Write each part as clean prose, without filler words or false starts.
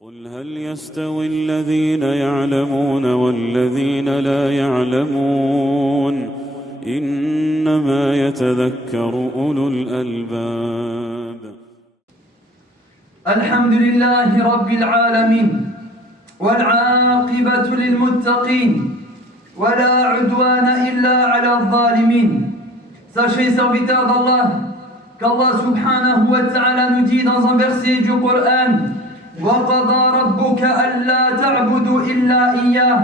قل هل يستوي الذين يعلمون والذين لا يعلمون إنما يتذكر أولو الألباب. الحمد لله رب العالمين والعاقبة للمتقين ولا عدوان إلا على الظالمين. Sachez, serviteurs d'Allah, qu'Allah subhanahu wa ta'ala nous dit dans un verset du Coran: وَقَضَى رَبُّكَ أَلَّا تَعْبُدُوا إِلَّا إِيَّاهُ,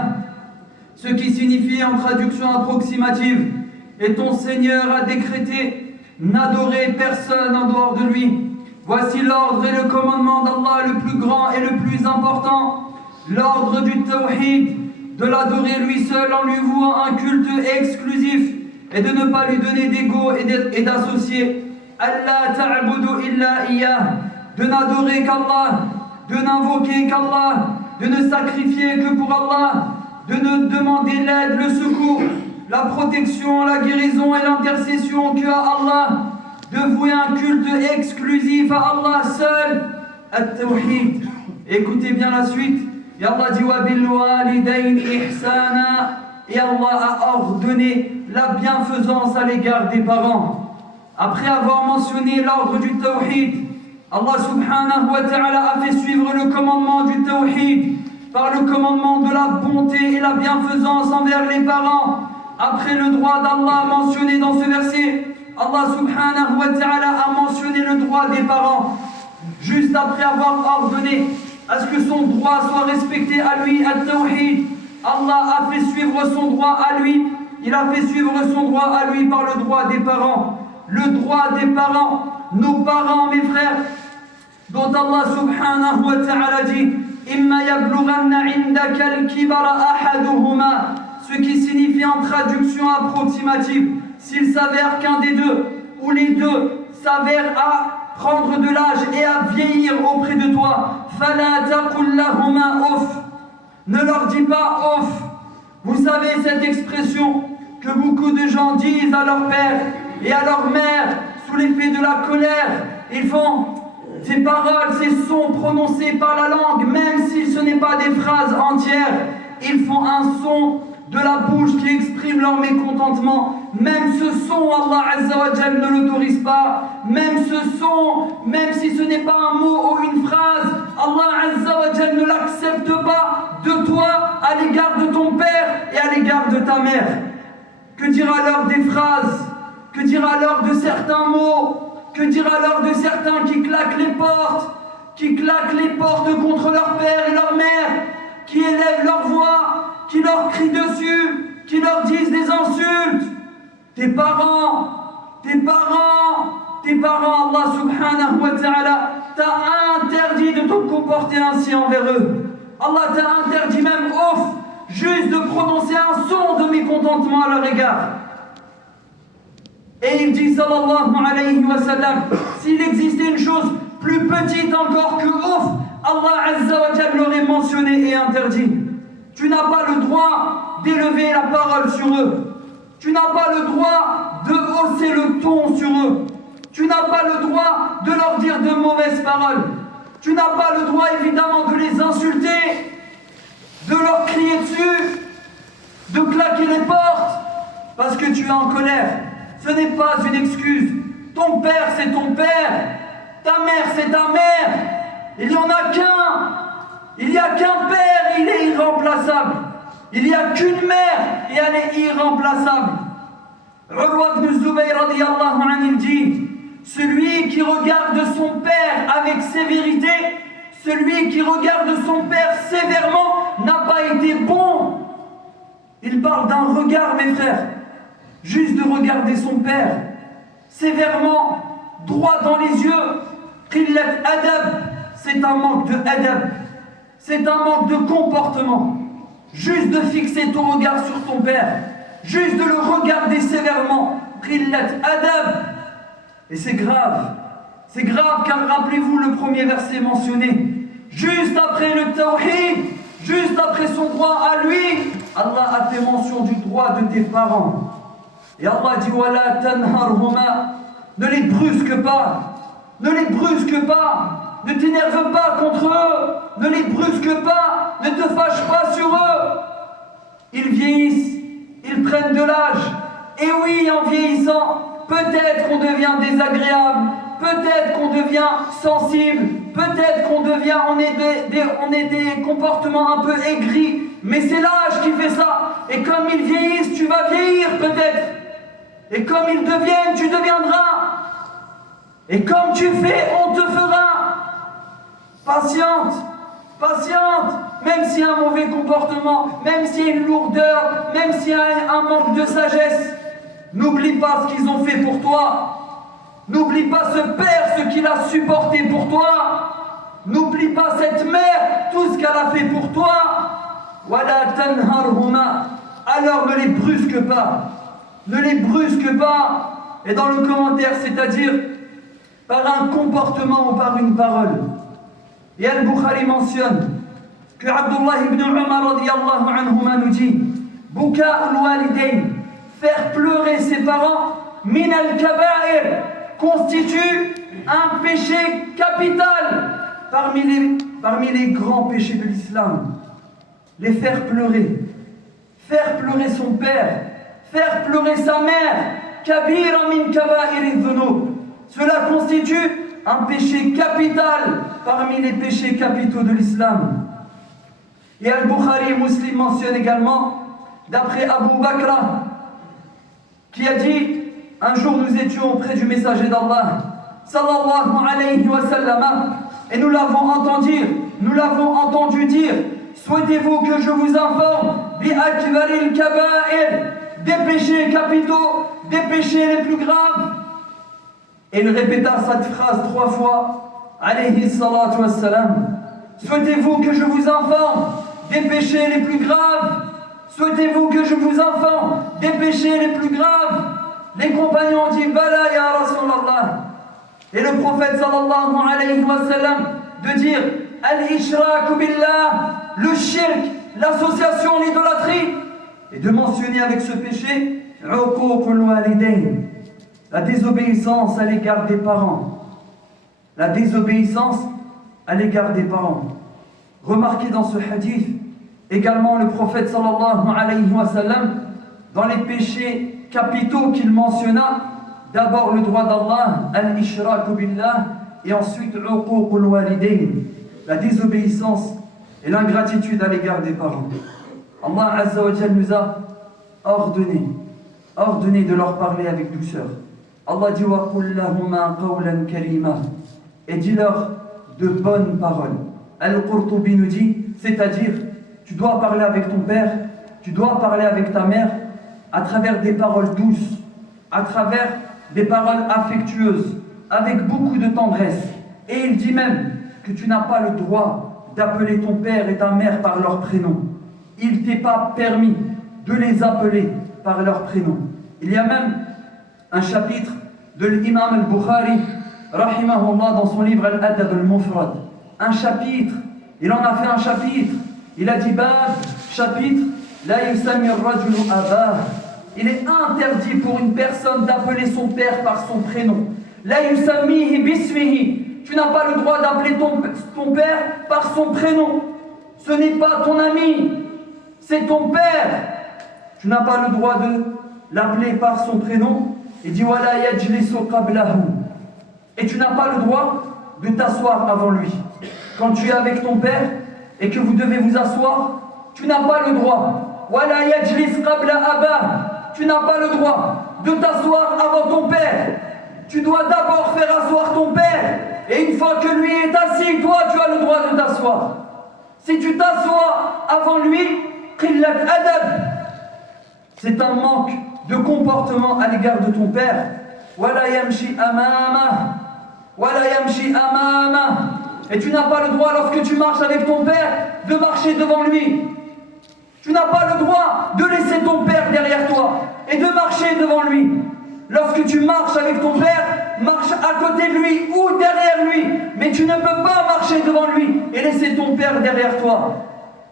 ce qui signifie en traduction approximative: et ton Seigneur a décrété n'adorer personne en dehors de lui. Voici l'ordre et le commandement d'Allah le plus grand et le plus important, l'ordre du tawhid, de l'adorer lui seul en lui vouant un culte exclusif et de ne pas lui donner d'ego et d'associer. Allah ta'budu illa iyyah, de n'adorer qu'Allah, de n'invoquer qu'Allah, de ne sacrifier que pour Allah, de ne demander l'aide, le secours, la protection, la guérison et l'intercession que à Allah, de vouer un culte exclusif à Allah seul, at-tawhid. Écoutez bien la suite. Et Allah dit wa bil walidayn ihsana, et Allah a ordonné la bienfaisance à l'égard des parents. Après avoir mentionné l'ordre du tawhid, Allah subhanahu wa ta'ala a fait suivre le commandement du tawhid par le commandement de la bonté et la bienfaisance envers les parents. Après le droit d'Allah mentionné dans ce verset, Allah subhanahu wa ta'ala a mentionné le droit des parents. Juste après avoir ordonné à ce que son droit soit respecté à lui, at-tawhid, Allah a fait suivre son droit à lui. Il a fait suivre son droit à lui par le droit des parents. Le droit des parents, nos parents, mes frères, dont Allah subhanahu wa ta'ala dit: Imma yablughanna indaka al-kibara ahaduhuma, ce qui signifie en traduction approximative: s'il s'avère qu'un des deux ou les deux s'avèrent à prendre de l'âge et à vieillir auprès de toi, fala taqul lahuma off, ne leur dis pas off. Vous savez cette expression que beaucoup de gens disent à leur père et à leur mère sous l'effet de la colère. Ils font ces paroles, ces sons prononcés par la langue, même si ce n'est pas des phrases entières, ils font un son de la bouche qui exprime leur mécontentement. Même ce son, Allah Azza wa Jal ne l'autorise pas. Même ce son, même si ce n'est pas un mot ou une phrase, Allah Azza wa Jal ne l'accepte pas de toi à l'égard de ton père et à l'égard de ta mère. Que dire alors des phrases? Que dire alors de certains mots? Que dire alors de certains qui claquent les portes contre leur père et leur mère, qui élèvent leur voix, qui leur crient dessus, qui leur disent des insultes? Tes parents, Allah subhanahu wa ta'ala t'a interdit de te comporter ainsi envers eux. Allah t'a interdit même, juste de prononcer un son de mécontentement à leur égard. Et il dit sallallahu alayhi wa sallam, s'il existait une chose plus petite encore que Allah Azza wa Jal l'aurait mentionné et interdit. Tu n'as pas le droit d'élever la parole sur eux. Tu n'as pas le droit de hausser le ton sur eux. Tu n'as pas le droit de leur dire de mauvaises paroles. Tu n'as pas le droit évidemment de les insulter, de leur crier dessus, de claquer les portes parce que tu es en colère. Ce n'est pas une excuse. Ton père, c'est ton père. Ta mère, c'est ta mère. Il n'y en a qu'un. Il n'y a qu'un père et il est irremplaçable. Il n'y a qu'une mère et elle est irremplaçable. Urwa ibn Zubayr radiyallahu anhu dit: celui qui regarde son père avec sévérité, celui qui regarde son père sévèrement n'a pas été bon. Il parle d'un regard, mes frères. Juste de regarder son père sévèrement, droit dans les yeux. Qillat adab, c'est un manque de adab, c'est un manque de comportement. Juste de fixer ton regard sur ton père, juste de le regarder sévèrement. Qillat adab. Et c'est grave car rappelez-vous le premier verset mentionné. Juste après le tawhid, juste après son droit à lui, Allah a fait mention du droit de tes parents. Et Allah dit: Wala tanharhuma, ne les brusque pas, ne t'énerve pas contre eux, ne les brusque pas, ne te fâche pas sur eux. Ils vieillissent, ils prennent de l'âge. Et oui, en vieillissant, peut-être qu'on devient désagréable, peut-être qu'on devient sensible, peut-être qu'on devient, on est des comportements un peu aigris, mais c'est l'âge qui fait ça. Et comme ils vieillissent, tu vas vieillir peut-être. Et comme ils deviennent, tu deviendras. Et comme tu fais, on te fera. Patiente, patiente, même s'il y a un mauvais comportement, même s'il y a une lourdeur, même s'il y a un manque de sagesse, n'oublie pas ce qu'ils ont fait pour toi. N'oublie pas ce père, ce qu'il a supporté pour toi. N'oublie pas cette mère, tout ce qu'elle a fait pour toi. Wala tanharhuma. Alors ne les brusque pas. Ne les brusque pas. Et dans le commentaire, c'est-à-dire par un comportement ou par une parole. Et Al-Bukhari mentionne que Abdullah ibn Umar radiyallahu anhuma nous dit Buka al-walidain, faire pleurer ses parents, min al-kaba'ir, constitue un péché capital parmi les grands péchés de l'islam. Les faire pleurer son père, faire pleurer sa mère, kabira min kaba'ir dhunub. Cela constitue un péché capital parmi les péchés capitaux de l'islam. Et Al-Bukhari et Muslim mentionnent également, d'après Abu Bakra, qui a dit, un jour nous étions auprès du messager d'Allah, sallallahu alayhi wa sallam, et nous l'avons entendu dire, souhaitez-vous que je vous informe bi akbaril kaba'ir, des péchés capitaux, des péchés les plus graves? Et il répéta cette phrase 3 fois, alayhi salatu wassalam. Souhaitez-vous que je vous informe des péchés les plus graves? Souhaitez-vous que je vous informe des péchés les plus graves? Les compagnons ont dit, Bala ya Rasulallah. Et le prophète sallallahu alayhi wa sallam de dire, Al-Ishraku billah, le shirk, l'association, l'idolâtrie. Et de mentionner avec ce péché, Uququl walidain, la désobéissance à l'égard des parents. La désobéissance à l'égard des parents. Remarquez dans ce hadith, également le prophète sallallahu alayhi wa sallam, dans les péchés capitaux qu'il mentionna, d'abord le droit d'Allah, al-ishraku billah, et ensuite uququl walidain, la désobéissance et l'ingratitude à l'égard des parents. Allah Azza wa Jal nous a ordonné de leur parler avec douceur. Allah dit wa qul lahuma qawlan karima, et dis-leur de bonnes paroles. Al-Qurtubi nous dit, c'est-à-dire, tu dois parler avec ton père, tu dois parler avec ta mère à travers des paroles douces, à travers des paroles affectueuses, avec beaucoup de tendresse. Et il dit même que tu n'as pas le droit d'appeler ton père et ta mère par leur prénom. Il ne t'est pas permis de les appeler par leur prénom. Il y a même un chapitre de l'imam al-Bukhari, rahimahullah, dans son livre Al-Adab al-Mufrad. Un chapitre, il en a fait un chapitre. Il a dit, chapitre, la yusammi ar-rajulu abah. Il est interdit pour une personne d'appeler son père par son prénom. La yusammihi bismihi. Tu n'as pas le droit d'appeler ton père par son prénom. Ce n'est pas ton ami, c'est ton père. Tu n'as pas le droit de l'appeler par son prénom. Il dit wala yajlisu qablahu. Et tu n'as pas le droit de t'asseoir avant lui. Quand tu es avec ton père et que vous devez vous asseoir, tu n'as pas le droit. Wala yajlis qabla abah. Tu n'as pas le droit de t'asseoir avant ton père. Tu dois d'abord faire asseoir ton père. Et une fois que lui est assis, toi tu as le droit de t'asseoir. Si tu t'assois avant lui, qillat adab, c'est un manque de comportement à l'égard de ton père. Wala yamshi amama. Wala yamshi amama. Et tu n'as pas le droit, lorsque tu marches avec ton père, de marcher devant lui. Tu n'as pas le droit de laisser ton père derrière toi et de marcher devant lui. Lorsque tu marches avec ton père, marche à côté de lui ou derrière lui. Mais tu ne peux pas marcher devant lui et laisser ton père derrière toi.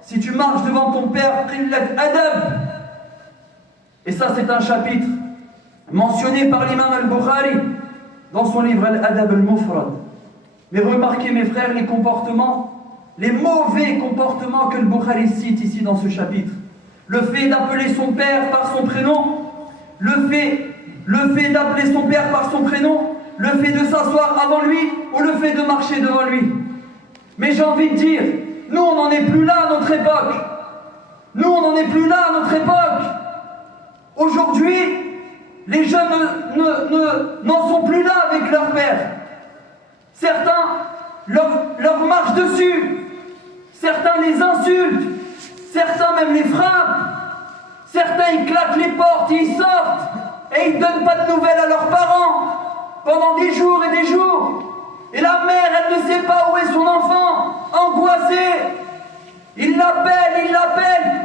Si tu marches devant ton père, qillat adab. Et ça, c'est un chapitre mentionné par l'imam al-Bukhari dans son livre Al-Adab al-Mufrad. Mais remarquez, mes frères, les comportements les mauvais comportements que le Bukhari cite ici dans ce chapitre. Le fait d'appeler son père par son prénom, le fait d'appeler son père par son prénom, le fait de s'asseoir avant lui ou le fait de marcher devant lui. Mais j'ai envie de dire, nous on n'en est plus là à notre époque. Nous on n'en est plus là à notre époque. Aujourd'hui, les jeunes n'en sont plus là avec leur père. Certains leur marchent dessus. Certains les insultent. Certains même les frappent. Certains ils claquent les portes et ils sortent. Et ils ne donnent pas de nouvelles à leurs parents pendant des jours et des jours. Et la mère, elle ne sait pas où est son enfant, angoissée. Il l'appelle,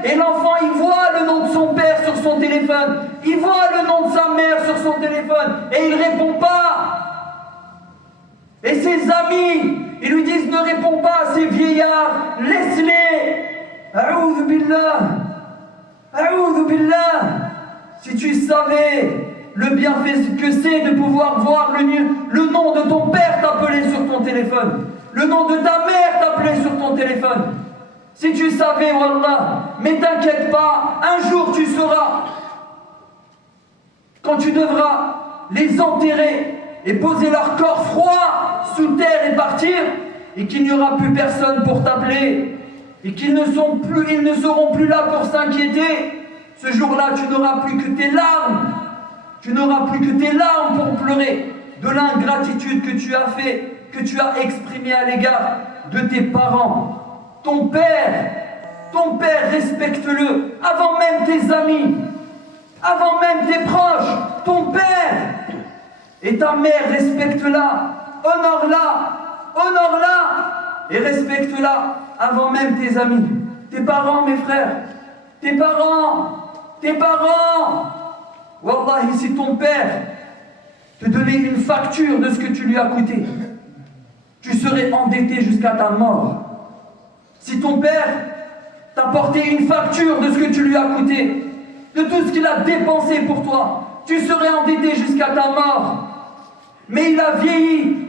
et l'enfant, il voit le nom de son père sur son téléphone. Il voit le nom de sa mère sur son téléphone, et il ne répond pas. Et ses amis, ils lui disent, ne réponds pas à ces vieillards, laisse-les. A'oudhu billah. A'oudhu billah. Si tu savais le bienfait que c'est de pouvoir voir le nom de ton père t'appeler sur ton téléphone, le nom de ta mère t'appeler sur ton téléphone. Si tu savais, wallah, mais t'inquiète pas, un jour tu sauras, quand tu devras les enterrer et poser leur corps froid sous terre et partir, et qu'il n'y aura plus personne pour t'appeler, et ils ne seront plus là pour s'inquiéter. Ce jour-là, tu n'auras plus que tes larmes. Tu n'auras plus que tes larmes pour pleurer de l'ingratitude que tu as fait, que tu as exprimée à l'égard de tes parents. Ton père, respecte-le avant même tes amis, avant même tes proches. Ton père et ta mère, respecte-la, honore-la et respecte-la avant même tes amis. Tes parents, mes frères, tes parents. Wallahi, si ton père te donnait une facture de ce que tu lui as coûté, tu serais endetté jusqu'à ta mort. Si ton père t'apportait une facture de ce que tu lui as coûté, de tout ce qu'il a dépensé pour toi, tu serais endetté jusqu'à ta mort. Mais il a vieilli,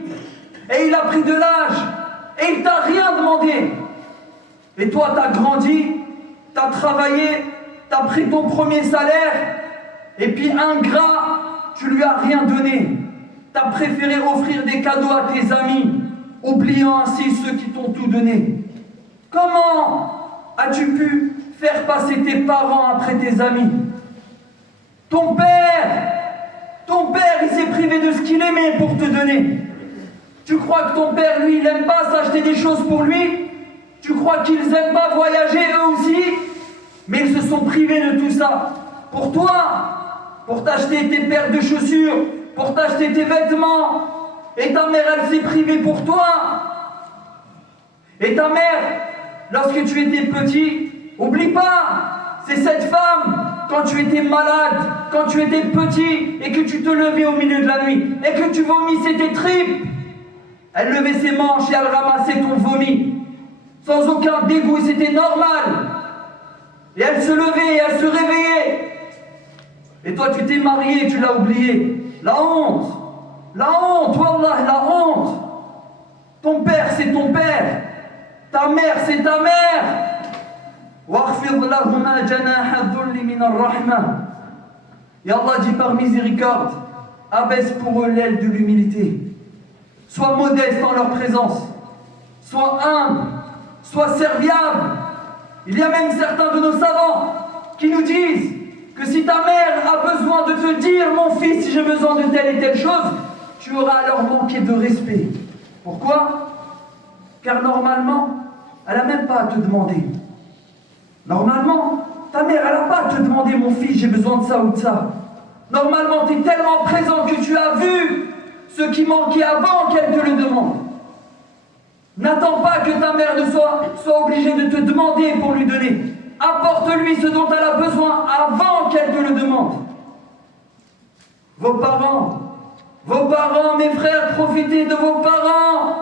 et il a pris de l'âge, et il t'a rien demandé. Et toi, t'as grandi, t'as travaillé, t'as pris ton premier salaire, et puis ingrat, tu lui as rien donné. T'as préféré offrir des cadeaux à tes amis, oubliant ainsi ceux qui t'ont tout donné. Comment as-tu pu faire passer tes parents après tes amis? Ton père, il s'est privé de ce qu'il aimait pour te donner. Tu crois que ton père, lui, il n'aime pas s'acheter des choses pour lui? Tu crois qu'ils n'aiment pas voyager eux aussi? Mais ils se sont privés de tout ça. Pour toi, pour t'acheter tes paires de chaussures, pour t'acheter tes vêtements. Et ta mère, elle s'est privée pour toi. Et ta mère, lorsque tu étais petit, oublie pas, c'est cette femme, quand tu étais malade, quand tu étais petit, et que tu te levais au milieu de la nuit, et que tu vomissais tes tripes, elle levait ses manches et elle ramassait ton vomi, sans aucun dégoût, c'était normal. Et elle se levait et elle se réveillait. Et toi, tu t'es marié et tu l'as oublié. La honte, wallah, la honte. Ton père, c'est ton père. Ta mère, c'est ta mère. Et Allah dit par miséricorde, abaisse pour eux l'aile de l'humilité. Sois modeste en leur présence. Sois humble. Sois serviable. Il y a même certains de nos savants qui nous disent que si ta mère a besoin de te dire, mon fils, si j'ai besoin de telle et telle chose, tu auras alors manqué de respect. Pourquoi? Car normalement, elle n'a même pas à te demander. Normalement, ta mère, elle n'a pas à te demander, mon fils, j'ai besoin de ça ou de ça. Normalement, tu es tellement présent que tu as vu ce qui manquait avant qu'elle te le demande. N'attends pas que ta mère ne soit obligée de te demander pour lui donner. Apporte-lui ce dont elle a besoin avant qu'elle te le demande. Vos parents, mes frères, profitez de vos parents.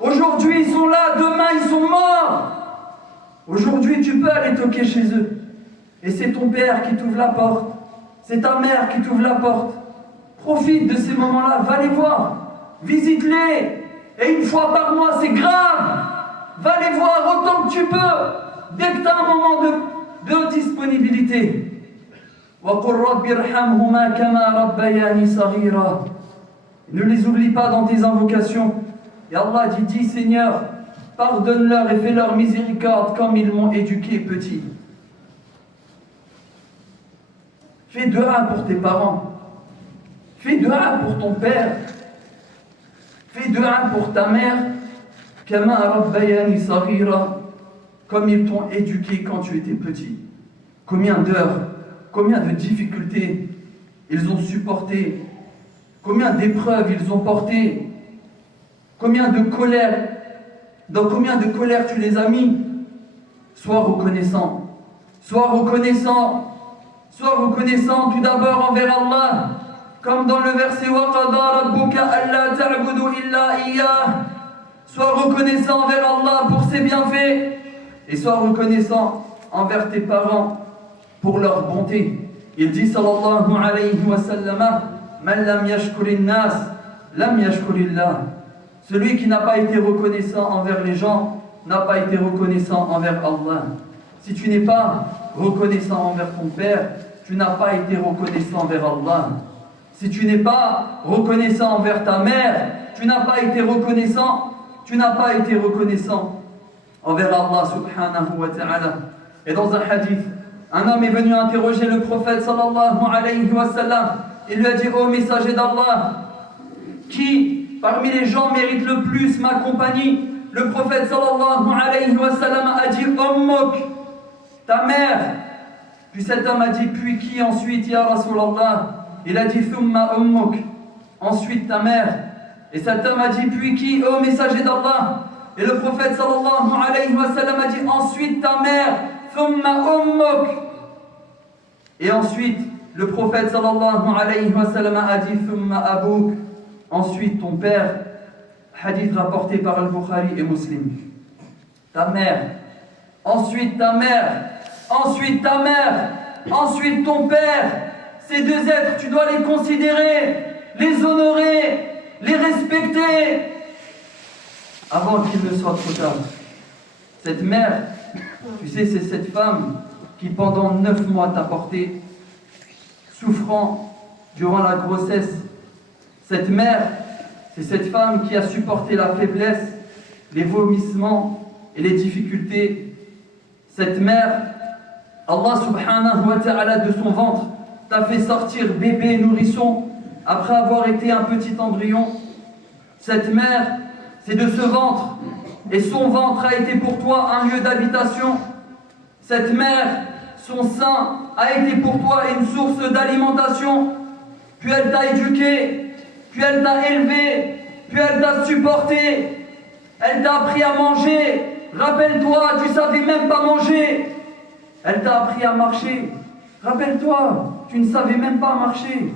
Aujourd'hui, ils sont là, demain, ils sont morts. Aujourd'hui, tu peux aller toquer chez eux. Et c'est ton père qui t'ouvre la porte. C'est ta mère qui t'ouvre la porte. Profite de ces moments-là, va les voir. Visite-les. Et une fois par mois, c'est grave. va les voir autant que tu peux, dès que tu as un moment de disponibilité. وَقُلْ رَبِّ ارْحَمْهُمَا كَمَا رَبَّيَانِي صَغِيرًا. Ne les oublie pas dans tes invocations. Et Allah dit, Seigneur, pardonne-leur et fais-leur miséricorde comme ils m'ont éduqué petit. Fais dua pour tes parents. Fais dua pour ton père. Fais dua pour ta mère. Kama rabbayani saghira, comme ils t'ont éduqué quand tu étais petit. Combien d'heures, combien de difficultés ils ont supporté, combien d'épreuves ils ont portées, combien de colère, dans combien de colère tu les as mis. Sois reconnaissant, sois reconnaissant, sois reconnaissant tout d'abord envers Allah, comme dans le verset wa qada rabbuka alla ta'budu illa iyyah. Sois reconnaissant envers Allah pour ses bienfaits et sois reconnaissant envers tes parents pour leur bonté. Il dit sallallahu alayhi wa sallam, man lam yashkurin nas lam yashkurillah. Celui qui n'a pas été reconnaissant envers les gens n'a pas été reconnaissant envers Allah. Si tu n'es pas reconnaissant envers ton père, tu n'as pas été reconnaissant envers Allah. Si tu n'es pas reconnaissant envers ta mère, tu n'as pas été reconnaissant envers Allah subhanahu wa ta'ala. Et dans un hadith, un homme est venu interroger le prophète sallallahu alayhi wa sallam. Il lui a dit, ô messager d'Allah, qui parmi les gens mérite le plus ma compagnie? Le prophète sallallahu alayhi wa sallam a dit, Ummuk, ta mère. Puis cet homme a dit, puis qui ensuite, ya Rasulallah? Il a dit, Thumma Ummuk, ensuite ta mère. Et cet homme a dit, puis qui, ô messager d'Allah? Et le prophète sallallahu alayhi wa sallam a dit, ensuite ta mère, thumma ummuk. Et ensuite, le prophète sallallahu alayhi wa sallam a dit, thumma abouk, ensuite ton père. Hadith rapporté par Al-Bukhari et Muslim. Ta mère, ensuite ta mère, ensuite ta mère, ensuite ton père. Ces deux êtres, tu dois les considérer, les honorer, les respecter avant qu'il ne soit trop tard. Cette mère, tu sais, c'est cette femme qui pendant 9 mois t'a porté, souffrant durant la grossesse. Cette mère, c'est cette femme qui a supporté la faiblesse, les vomissements et les difficultés. Cette mère, Allah subhanahu wa ta'ala de son ventre t'a fait sortir bébé nourrisson après avoir été un petit embryon. Cette mère, c'est de ce ventre, et son ventre a été pour toi un lieu d'habitation. Cette mère, son sein a été pour toi une source d'alimentation. Puis elle t'a éduqué, puis elle t'a élevé, puis elle t'a supporté, elle t'a appris à manger. Rappelle-toi, tu savais même pas manger. Elle t'a appris à marcher. Rappelle-toi, tu ne savais même pas marcher.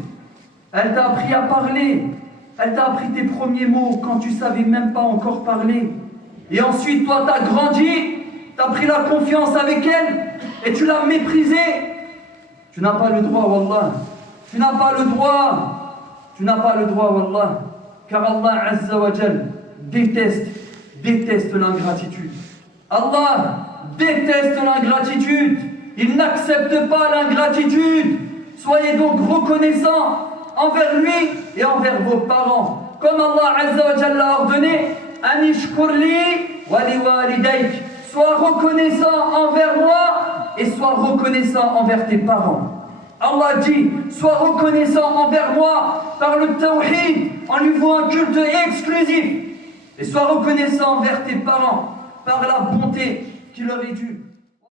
Elle t'a appris à parler. Elle t'a appris tes premiers mots quand tu savais même pas encore parler. Et ensuite, toi, t'as grandi, t'as pris la confiance avec elle et tu l'as méprisée. Tu n'as pas le droit, wallah. Tu n'as pas le droit. Tu n'as pas le droit, wallah. Car Allah Azza wa Jal déteste l'ingratitude. Allah déteste l'ingratitude. Il n'accepte pas l'ingratitude. Soyez donc reconnaissants envers lui et envers vos parents. Comme Allah Azza wa Jalla a ordonné, Anishkurli wa liwalidayk. Sois reconnaissant envers moi et sois reconnaissant envers tes parents. Allah dit, sois reconnaissant envers moi par le tawhid, en lui vouant un culte exclusif. Et sois reconnaissant envers tes parents par la bonté qui leur est due.